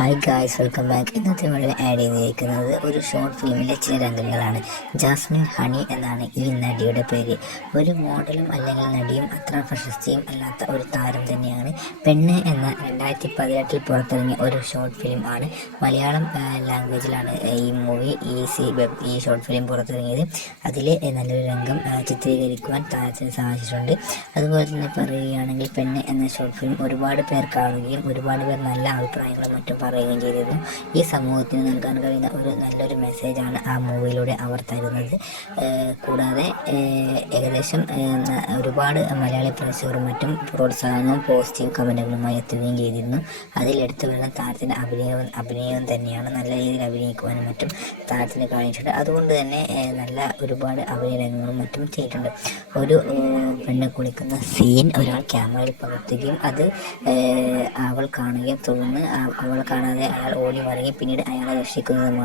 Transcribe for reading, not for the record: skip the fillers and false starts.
Hi guys, welcome back. ഇന്നത്തെ നമ്മൾ add ചെയ്തിരിക്കുന്നത് ഒരു ഷോർട്ട് ഫിലിമിലെ ചില രംഗങ്ങളാണ്. ജാസ്മിൻ ഹണി എന്നാണ് ഈ നടിയുടെ പേര്. ഒരു മോഡലും അല്ലെങ്കിൽ നടിയും അത്ര പ്രശസ്തിയും അല്ലാത്ത ഒരു താരം തന്നെയാണ്. പെണ്ണ് എന്ന 2018 പുറത്തിറങ്ങിയ ഒരു ഷോർട്ട് ഫിലിം ആണ്. മലയാളം ലാംഗ്വേജിലാണ് ഈ മൂവി ഈ ഷോർട്ട് ഫിലിം പുറത്തിറങ്ങിയത്. അതിൽ നല്ലൊരു രംഗം ചിത്രീകരിക്കുവാൻ താരത്തിന് സാധിച്ചിട്ടുണ്ട്. അതുപോലെ തന്നെ പറയുകയാണെങ്കിൽ പെണ്ണ് എന്ന ഷോർട്ട് ഫിലിം ഒരുപാട് പേർ കാണുകയും ഒരുപാട് പേർ നല്ല അഭിപ്രായങ്ങളും മറ്റും പറയുകയും ചെയ്തിരുന്നു. ഈ സമൂഹത്തിന് നൽകാൻ കഴിയുന്ന ഒരു നല്ലൊരു മെസ്സേജാണ് ആ മൂവിയിലൂടെ അവർ തരുന്നത്. കൂടാതെ ഏകദേശം ഒരുപാട് മലയാളി പ്രേക്ഷകരും മറ്റും പ്രോത്സാഹനവും പോസിറ്റീവ് കമൻറ്റുകളുമായി എത്തുകയും ചെയ്തിരുന്നു. അതിലെടുത്തു വരുന്ന താരത്തിൻ്റെ അഭിനയവും തന്നെയാണ്. നല്ല രീതിയിൽ അഭിനയിക്കുവാനും മറ്റും താരത്തിന് കഴിഞ്ഞിട്ടുണ്ട്. അതുകൊണ്ട് തന്നെ നല്ല ഒരുപാട് അഭിനയങ്ങളും മറ്റും ചെയ്തിട്ടുണ്ട്. ഒരു പെണ്ണ് കുളിക്കുന്ന സീൻ ഒരാൾ ക്യാമറയിൽ പകർത്തുകയും അത് അവൾ കാണുകയും തുടർന്ന് അവൾ കാണാതെ അയാൾ ഓടി മറിയുകയും പിന്നീട് അയാളെ രക്ഷിക്കുന്നതുമാണ്.